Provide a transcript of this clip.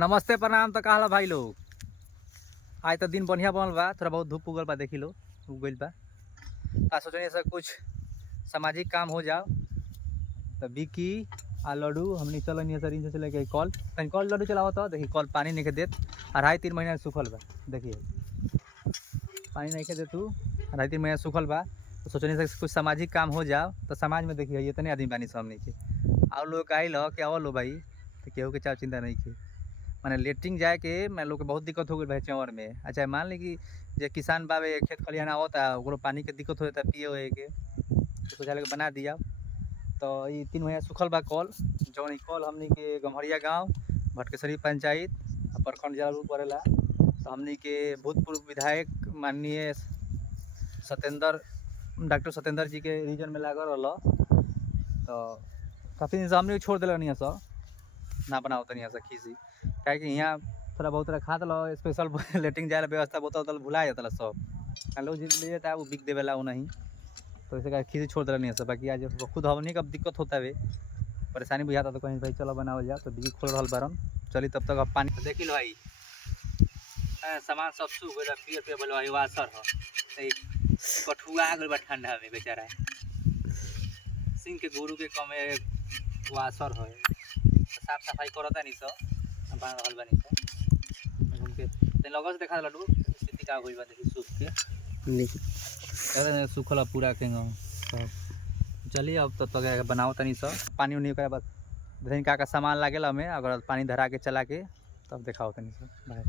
नमस्ते प्रणाम। तो कहला भाई लोग, आज तो दिन बढ़िया बनल बा, थोड़ा बहुत धूप उगल बा, देखी लो उग गइल बा। आ सोचनी सब कुछ सामाजिक काम हो जाओ, तो बिकी आ लड्डू हमनी चल सर इनसे लेके कल तनी कल लड्डू चलाओ तो देखी कल पानी नहीं के देत, 2.5-3 महीना सूखल बा। देखिए पानी नहीं के दे तू, 2.5-3 महीना सूखल बा। तो सोचनी से कुछ सामाजिक काम हो जाओ, तो समाज में देखिए इतने आदमी बानी सब हमनी के और लोग आइल कि आओ लो भाई, तो केहू के चाव चिंता नहीं के माने लेटरिंग जाए के मैं लोग के बहुत दिक्कत हो गई भाई चंवर में। अच्छा मान ली कि जे किसान बाबे खेत खलिहान होता ओकरो पानी के दिक्कत होता पिए हुए के, तो सोचा लगे बना दिया। तो ये 3 महीना सूखल बा कल, जौन ई कल हमनी के गम्हरिया गाँव भटकेसरी पंचायत प्रखंड जलालपुर पड़ेला। तो हमनी के भूतपूर्व विधायक माननीय डॉक्टर सत्येंद्र जी के रीजन में लागल रहा। तो काफ़ी दिन से हमने छोड़ दिल नहीं सब ना बनाओ तनी सब खीसी क्या कि यहाँ थोड़ा बहुत खाद लो स्पेशल लेटिंग जाए व्यवस्था बोतल उतल भुला जाता सब लोग जिस ले जाता है वो बिक देवेला वो नहीं। तो इसे खीसी छोड़ दिला नहीं सब। बाकी आज खुद हमनी का दिक्कत होता है, परेशानी बुझाता तो कहीं भाई चलो बनाओ जाओ। तो बिकी खोल रहा बारन चली तब तक अब पानी देख लो भाई सामान सब सूख गया पियर पियर बोल भाई वासर हो कठुआ गल बा ठंडा में बेचारा सिंह के गुरु के कमे वासर हो साफ सफाई करता नहीं सब बांध रहल बानी सब घूम के तनी लगन से देखा लड्डू स्थिति का होई बा देखी सूख के सूखला पूरा के सब। चलिए अब तक बनाओ तनी सब पानी उनी ओकरा बाद धन का सामान लागेला में अगर पानी धरा के चला के तब देखाओ तनी सब भाई।